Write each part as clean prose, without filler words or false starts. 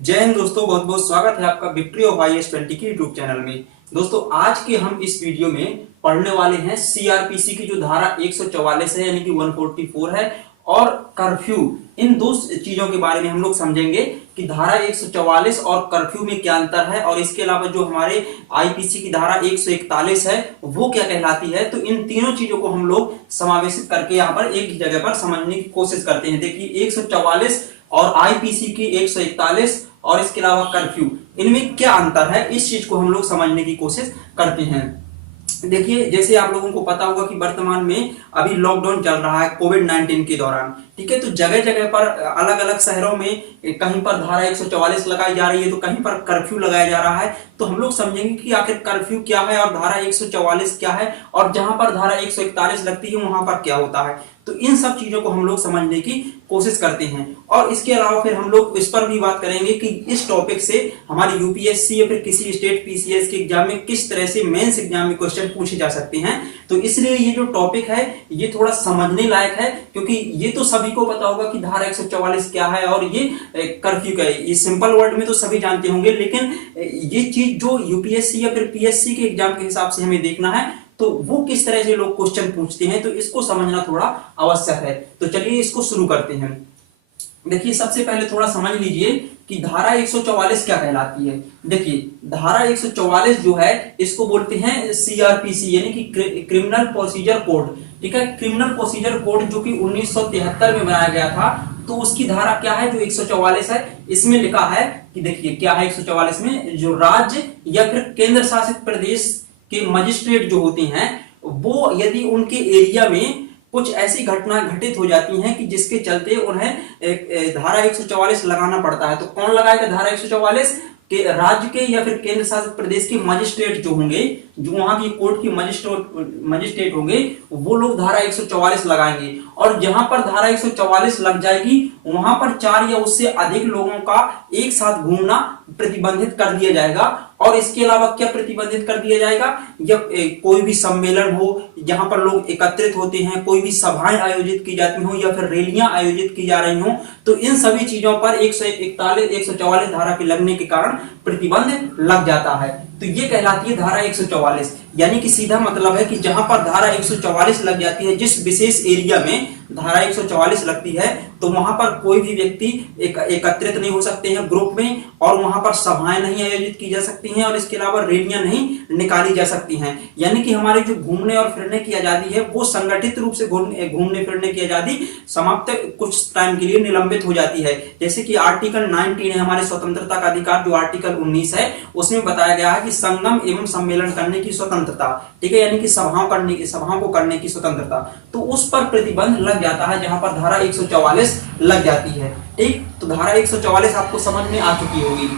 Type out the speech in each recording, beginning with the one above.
जय हिंद दोस्तों, बहुत बहुत स्वागत है आपका विक्ट्री ऑफ IAS20 के यूट्यूब चैनल में। दोस्तों आज के हम इस वीडियो में पढ़ने वाले हैं सीआरपीसी की जो धारा 144 है यानी कि 144 है और कर्फ्यू। इन दो चीजों के बारे में हम लोग समझेंगे कि धारा 144 और कर्फ्यू में क्या अंतर है और इसके अलावा जो हमारे आईपीसी की धारा 141 है वो क्या कहलाती है। तो इन तीनों चीजों को हम लोग समावेशित करके यहाँ पर एक ही जगह पर समझने की कोशिश करते हैं। देखिए 144 और आईपीसी की 141 और इसके अलावा कर्फ्यू, इनमें क्या अंतर है इस चीज को हम लोग समझने की कोशिश करते हैं। देखिए जैसे आप लोगों को पता होगा कि वर्तमान में अभी लॉकडाउन चल रहा है कोविड-19 के दौरान, ठीक है। तो जगह जगह पर अलग अलग शहरों में कहीं पर धारा 144 लगाई जा रही है तो कहीं पर कर्फ्यू लगाया जा रहा है। तो हम लोग समझेंगे कि आखिर कर्फ्यू क्या है और धारा 144 क्या है और जहां पर धारा 141 लगती है वहां पर क्या होता है। तो इन सब चीजों को हम लोग समझने की कोशिश करते हैं और इसके अलावा फिर हम लोग इस पर भी बात करेंगे कि इस टॉपिक से हमारी यूपीएससी या फिर किसी स्टेट पीसीएस के एग्जाम में किस तरह से मेंस एग्जाम में क्वेश्चन पूछे जा सकते हैं। तो इसलिए ये जो टॉपिक है ये थोड़ा समझने लायक है, क्योंकि ये तो सभी को पता होगा कि धारा 144 क्या है और ये कर्फ्यू क्या है, ये सिंपल वर्ड में तो सभी जानते होंगे, लेकिन ये चीज जो यूपीएससी या फिर पीएससी के एग्जाम के हिसाब से हमें देखना है तो वो किस तरह से लोग क्वेश्चन पूछते हैं, तो इसको समझना थोड़ा आवश्यक है। तो चलिए इसको शुरू करते हैं। देखिए सबसे पहले थोड़ा समझ लीजिए कि धारा 144 क्या कहलाती है। देखिए धारा 144 जो है इसको बोलते हैं सीआरपीसी यानी कि क्रिमिनल प्रोसीजर कोड, ठीक है। क्रिमिनल प्रोसीजर कोड जो कि 1973 में बनाया गया था। तो उसकी धारा क्या है जो 144 है, इसमें लिखा है कि देखिए क्या है 144 में, जो राज्य या फिर केंद्र शासित प्रदेश कि मजिस्ट्रेट जो होते हैं वो यदि उनके एरिया में कुछ ऐसी घटना घटित हो जाती हैं कि जिसके चलते उन्हें धारा 144 लगाना पड़ता है। तो कौन लगाएगा धारा 144? के राज्य के या फिर केंद्र शासित प्रदेश के मजिस्ट्रेट जो होंगे, जो वहां की कोर्ट की मजिस्ट्रेट होंगे, वो लोग धारा 144 लगाएंगे। और जहां पर धारा 144 लग जाएगी वहां पर 4 या उससे अधिक लोगों का एक साथ घूमना प्रतिबंधित कर दिया जाएगा। और इसके अलावा क्या प्रतिबंधित कर दिया जाएगा, या कोई भी सम्मेलन हो जहां पर लोग एकत्रित होते हैं, कोई भी सभाएं आयोजित की जाती हो या फिर रैलियां आयोजित की जा रही हो, तो इन सभी चीजों पर 141 144 धारा के लगने के कारण प्रतिबंध लग जाता है। तो ये कहलाती है धारा 144, यानी कि सीधा मतलब है कि जहां पर धारा 144 लग जाती है, जिस विशेष एरिया में धारा 144 लगती है, तो वहां पर कोई भी व्यक्ति एकत्रित नहीं हो सकते हैं ग्रुप में, और वहां पर सभाएं नहीं आयोजित की जा सकती हैं और इसके अलावा रैलियां नहीं निकाली जा सकती हैं। यानी कि हमारी जो घूमने और फिरने की आजादी है वो संगठित रूप से घूमने फिरने की आजादी समाप्त कुछ टाइम के लिए निलंबित हो जाती है। जैसे कि आर्टिकल 19 है हमारे स्वतंत्रता का अधिकार, जो आर्टिकल 19 है उसमें बताया गया है कि संगम एवं सम्मेलन करने की स्वतंत्रता, ठीक है, यानी कि सभाओं को करने की स्वतंत्रता, तो उस पर प्रतिबंध लग जाता है जहां पर धारा 144 लग जाती है। ठीक, तो धारा 144 आपको समझ में आ चुकी होगी।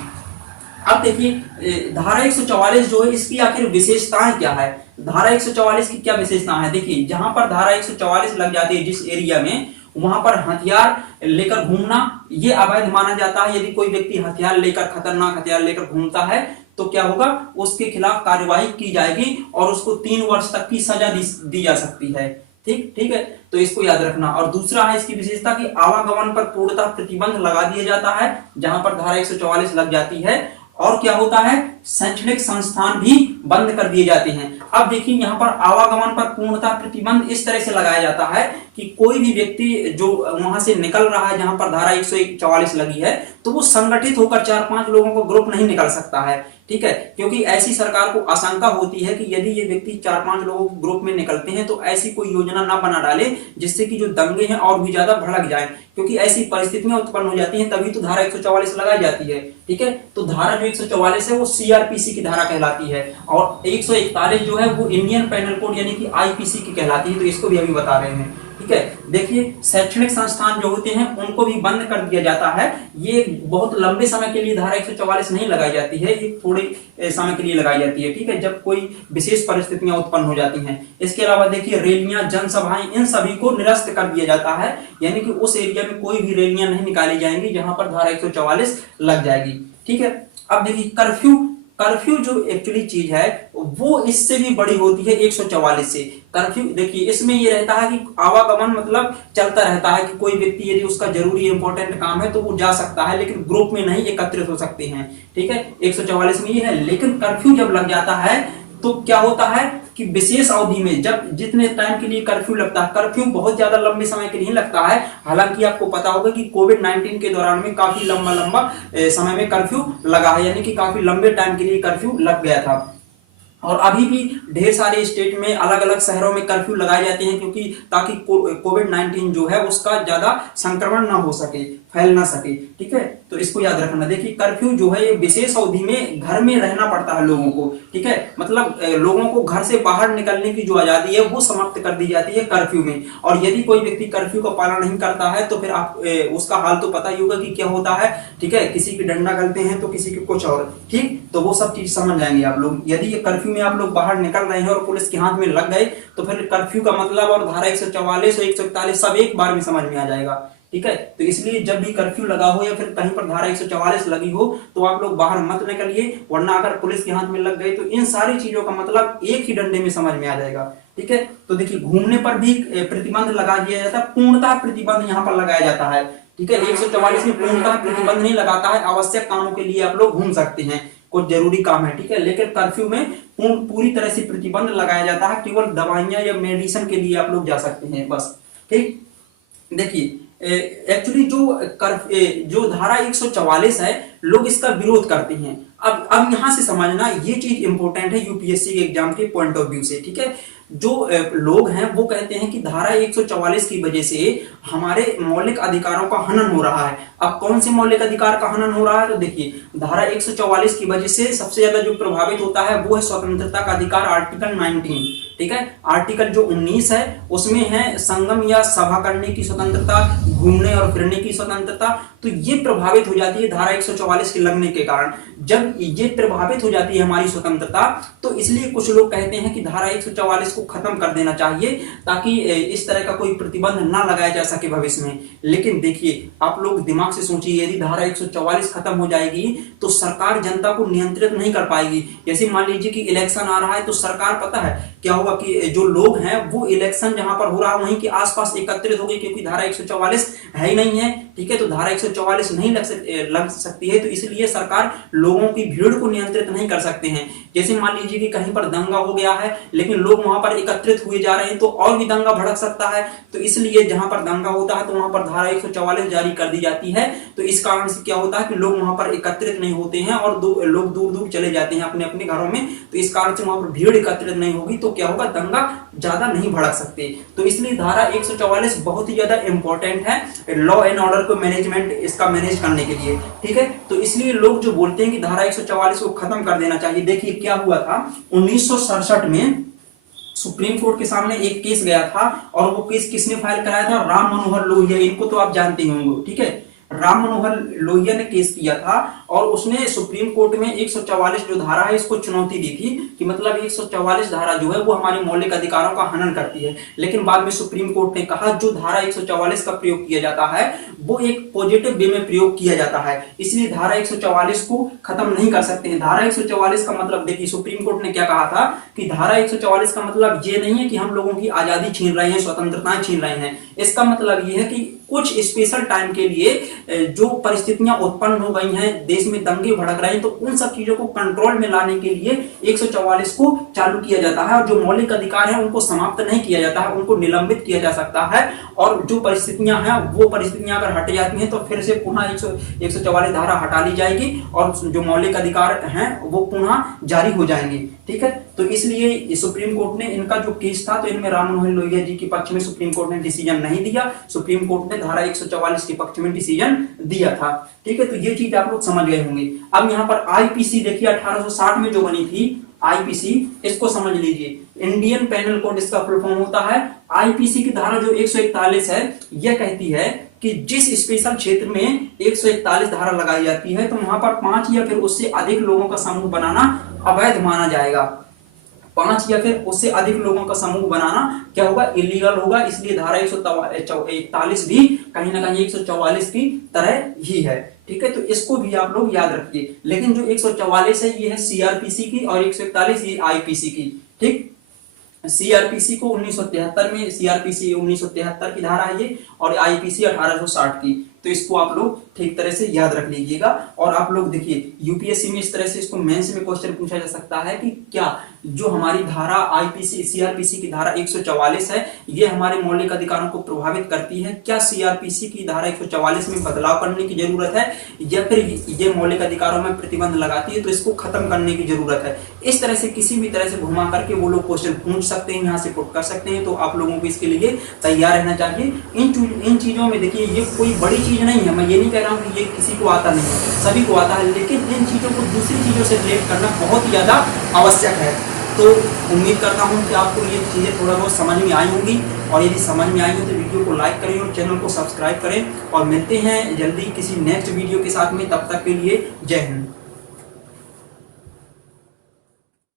अब देखिए धारा 144 जो है इसकी आखिर विशेषताएं क्या है, धारा 144 की क्या विशेषता है। देखिए जहां पर धारा 144 लग जाती है जिस एरिया में, वहां पर हथियार लेकर घूमना ये अवैध माना जाता है। यदि कोई व्यक्ति हथियार लेकर, खतरनाक हथियार लेकर घूमता है तो क्या होगा, उसके खिलाफ कार्यवाही की जाएगी और उसको 3 वर्ष तक की सजा दी जा सकती है। ठीक है, तो इसको याद रखना। और दूसरा है इसकी विशेषता कि आवागमन पर पूर्णतः प्रतिबंध लगा दिया जाता है जहां पर धारा 144 लग जाती है। और क्या होता है, शैक्षणिक संस्थान भी बंद कर दिए जाते हैं। अब देखिए यहाँ पर आवागमन पर पूर्णतः प्रतिबंध इस तरह से लगाया जाता है कि कोई भी व्यक्ति जो वहां से निकल रहा है जहां पर धारा 144 लगी है, तो वो संगठित होकर 4-5 लोगों को ग्रुप नहीं निकल सकता है, ठीक है। क्योंकि ऐसी सरकार को आशंका होती है कि यदि ये व्यक्ति 4-5 लोगों के ग्रुप में निकलते हैं तो ऐसी कोई योजना ना बना डाले जिससे कि जो दंगे हैं और भी ज्यादा भड़क जाए, क्योंकि ऐसी परिस्थितियां उत्पन्न हो जाती हैं, तभी तो धारा 144 लगाई जाती है, ठीक है। तो धारा जो 144 है वो सीआरपीसी की धारा कहलाती है और 141 जो है वो इंडियन पेनल कोड यानी कि आईपीसी की कहलाती है। तो इसको भी अभी बता रहे हैं, ठीक है। देखिए शैक्षणिक संस्थान जो होते हैं उनको भी बंद कर दिया जाता है। ये बहुत लंबे समय के लिए धारा 144 नहीं लगाई जाती है, ये थोड़े समय के लिए लगाई जाती है, ठीक है, जब कोई विशेष परिस्थितियां उत्पन्न हो जाती हैं। इसके अलावा देखिए रैलियां, जनसभाएं, इन सभी को निरस्त कर दिया जाता है, यानी कि उस एरिया में कोई भी रैलियां नहीं निकाली जाएंगी जहां पर धारा 144 लग जाएगी, ठीक है। अब देखिए कर्फ्यू कर्फ्यू जो एक्चुअली चीज है वो इससे भी बड़ी होती है 144 से। कर्फ्यू देखिए इसमें ये रहता है कि आवागमन मतलब चलता रहता है कि कोई व्यक्ति यदि उसका जरूरी इंपॉर्टेंट काम है तो वो जा सकता है, लेकिन ग्रुप में नहीं एकत्रित हो सकते हैं। ठीक है, 144 में ये है। लेकिन कर्फ्यू जब लग जाता है तो क्या होता है कि विशेष अवधि में, जब जितने टाइम के लिए कर्फ्यू लगता है, कर्फ्यू बहुत ज्यादा लंबे समय के लिए लगता है। हालांकि आपको पता होगा कि कोविड-19 के दौरान में काफी लंबा समय में कर्फ्यू लगा है, यानी कि काफी लंबे टाइम के लिए कर्फ्यू लग गया था। और अभी भी ढेर सारे स्टेट में अलग अलग शहरों में कर्फ्यू लगाए जाते हैं, क्योंकि ताकि कोविड-19 जो है उसका ज्यादा संक्रमण ना हो सके, फैल ना सके। ठीक है, तो इसको याद रखना। देखिए कर्फ्यू जो है ये विशेष अवधि में घर में रहना पड़ता है लोगों को। ठीक है, मतलब लोगों को घर से बाहर निकलने की जो आजादी है वो समाप्त कर दी जाती है कर्फ्यू में। और यदि कोई व्यक्ति कर्फ्यू का पालन नहीं करता है तो फिर आप उसका हाल तो पता ही होगा कि क्या होता है। ठीक है, किसी की डंडा गलते हैं तो किसी के कुछ और। ठीक, तो वो सब चीज समझ जाएंगे आप लोग। यदि ये कर्फ्यू में आप लोग बाहर निकल रहे हैं और पुलिस के हाथ में लग गए तो फिर कर्फ्यू का मतलब और धारा 144 और 141 सब एक बार में समझ में आ जाएगा। ठीक है, तो इसलिए जब भी कर्फ्यू लगा हो या फिर कहीं पर धारा 144 लगी हो तो आप लोग बाहर मत निकलिए, वरना अगर पुलिस के हाथ में लग गए तो इन सारी चीजों का मतलब एक ही डंडे में समझ में आ जाएगा। ठीक है, तो देखिए घूमने पर भी प्रतिबंध लगा दिया जाता है, पूर्णतः प्रतिबंध यहाँ पर लगाया जाता है। ठीक है, 144 में पूर्णतः प्रतिबंध नहीं लगाता है, आवश्यक कामों के लिए आप लोग घूम सकते हैं, कुछ जरूरी काम है। ठीक है, लेकिन कर्फ्यू में पूरी तरह से प्रतिबंध लगाया जाता है, केवल दवाइयां या मेडिसिन के लिए आप लोग जा सकते हैं बस। ठीक, देखिए एक्चुअली जो धारा 144 है लोग इसका विरोध करते हैं। अब यहां से समझना ये चीज इंपॉर्टेंट है यूपीएससी के एग्जाम के पॉइंट ऑफ व्यू से। ठीक है, जो लोग हैं वो कहते हैं कि धारा 144 की वजह से हमारे मौलिक अधिकारों का हनन हो रहा है। अब कौन से मौलिक अधिकार का हनन हो रहा है, तो देखिए धारा 144 की वजह से सबसे ज्यादा जो प्रभावित होता है वो है स्वतंत्रता का अधिकार, आर्टिकल 19। ठीक है, आर्टिकल जो 19 है उसमें है संगम या सभा करने की स्वतंत्रता, घूमने और फिरने की स्वतंत्रता, तो ये प्रभावित हो जाती है धारा 144 के लगने के कारण। जब ये प्रभावित हो जाती है हमारी स्वतंत्रता तो इसलिए कुछ लोग कहते हैं कि धारा 144 को खत्म कर देना चाहिए ताकि इस तरह का कोई प्रतिबंध ना लगाया जा सके भविष्य में। लेकिन देखिए आप लोग दिमाग से सोचिए, यदि धारा 144 खत्म हो जाएगी तो सरकार जनता को नियंत्रित नहीं कर पाएगी। जैसे मान लीजिए कि इलेक्शन आ रहा है तो सरकार पता है क्या होगा कि जो लोग हैं वो इलेक्शन जहां पर हो रहा है वहीं के आसपास एकत्रित हो गए, क्योंकि धारा 144 है ही नहीं है। ठीक है, तो धारा 144 नहीं लग सकती है, तो इसलिए सरकार लोगों की भीड़ को नियंत्रित नहीं कर सकते हैं। जैसे मान लीजिए कि कहीं पर दंगा हो गया है लेकिन लोग वहां पर एकत्रित हुए जा रहे हैं तो और भी दंगा भड़क सकता है, तो इसलिए जहां पर दंगा होता है तो वहां पर धारा 144 जारी कर दी जाती है। तो इस कारण से क्या होता है कि लोग वहां पर एकत्रित नहीं होते हैं और लोग दूर दूर चले जाते हैं अपने अपने घरों में, तो इस कारण से वहां पर भीड़ एकत्रित नहीं होगी तो क्या होगा, दंगा ज्यादा नहीं भड़क सकते। तो इसलिए धारा 144 बहुत ही ज्यादा इंपॉर्टेंट है लॉ एंड ऑर्डर को मैनेजमेंट इसका मैनेज करने के लिए। ठीक है, तो इसलिए लोग जो बोलते हैं कि धारा 144 को खत्म कर देना चाहिए, देखिए क्या हुआ था 1967 में सुप्रीम कोर्ट के सामने एक केस गया था और वो केस किसने फाइल कराया था, राम मनोहर लोहिया, इनको तो आप जानते होंगे। ठीक है, राम मनोहर लोहिया ने केस किया था और उसने सुप्रीम कोर्ट में 144 जो धारा है इसको चुनौती दी थी कि मतलब 144 धारा जो है वो हमारे मौलिक अधिकारों का हनन करती है। लेकिन बाद में सुप्रीम कोर्ट ने कहा जो धारा 144 का प्रयोग किया जाता है वो एक पॉजिटिव वे में प्रयोग किया जाता है, इसलिए धारा 144 को खत्म नहीं कर सकते हैं। धारा 144 का मतलब देखिए सुप्रीम कोर्ट ने क्या कहा था कि धारा 144 का मतलब ये नहीं है कि हम लोगों की आजादी छीन रहे हैं, स्वतंत्रताएं छीन रहे हैं। इसका मतलब ये है कि कुछ स्पेशल टाइम के लिए जो परिस्थितियां उत्पन्न हो गई हैं, देश में दंगे भड़क रहे हैं, तो उन सब चीजों को कंट्रोल में लाने के लिए 144 को चालू किया जाता है और जो मौलिक अधिकार है उनको समाप्त नहीं किया जाता है, उनको निलंबित किया जा सकता है। और जो परिस्थितियां हैं वो परिस्थितियां अगर हट जाती हैं तो फिर से पुनः 144 धारा हटा ली जाएगी और जो मौलिक अधिकार हैं वो पुनः जारी हो जाएंगे। ठीक है, तो इसलिए सुप्रीम कोर्ट ने इनका जो केस था तो इनमें राम मनोहर लोहिया जी के पक्ष में सुप्रीम कोर्ट ने डिसीजन नहीं दिया, सुप्रीम कोर्ट ने धारा 144 के पक्ष में डिसीजन दिया था। ठीक है, तो ये चीज आप लोग समझ गए होंगे। अब यहाँ पर आईपीसी देखिए 1860 में जो बनी थी आईपीसी, इसको समझ लीजिए, इंडियन पेनल कोड इसका फुल फॉर्म होता है। आईपीसी की धारा जो 141 है यह कहती है कि जिस स्पेशल क्षेत्र में 141 धारा लगाई जाती है तो वहां पर 5 या फिर उससे अधिक लोगों का समूह बनाना अवैध माना जाएगा। 5 या फिर उससे अधिक लोगों का समूह बनाना क्या होगा, इलीगल होगा। इसलिए धारा 141 भी कहीं ना कहीं 144 की तरह ही है। ठीक है, तो इसको भी आप लोग याद रखिए। लेकिन जो 144 है ये है सीआरपीसी की और 141 ये आईपीसी की। ठीक, सीआरपीसी को 1973 में, सीआरपीसी 1973 की धारा है ये, और आईपीसी 1860 की। तो इसको आप लोग ठीक तरह से याद रख लीजिएगा। और आप लोग देखिए यूपीएससी में इस तरह से इसको मेंस में क्वेश्चन पूछा जा सकता है कि क्या जो हमारी धारा आईपीसी सीआरपीसी की धारा 144 है ये हमारे मौलिक अधिकारों को प्रभावित करती है, क्या सीआरपीसी की धारा 144 में बदलाव करने की जरूरत है, या फिर ये मौलिक अधिकारों में प्रतिबंध लगाती है तो इसको खत्म करने की जरूरत है। इस तरह से किसी भी तरह से घुमा करके वो लोग क्वेश्चन पूछ सकते हैं, यहाँ से पुट कर सकते हैं। तो आप लोगों को इसके लिए तैयार रहना चाहिए। इन चीजों में देखिए ये कोई बड़ी चीज नहीं है, मैं ये नहीं कह रहा हूँ कि ये किसी को आता नहीं है, सभी को आता है, लेकिन इन चीजों को दूसरी चीजों से रिलेट करना बहुत ज्यादा आवश्यक है। तो उम्मीद करता हूँ कि आपको ये चीजें थोड़ा बहुत समझ में आई होंगी, और यदि समझ में आई हो तो वीडियो को लाइक करें और चैनल को सब्सक्राइब करें। और मिलते हैं जल्दी किसी नेक्स्ट वीडियो के साथ में, तब तक के लिए जय हिंद।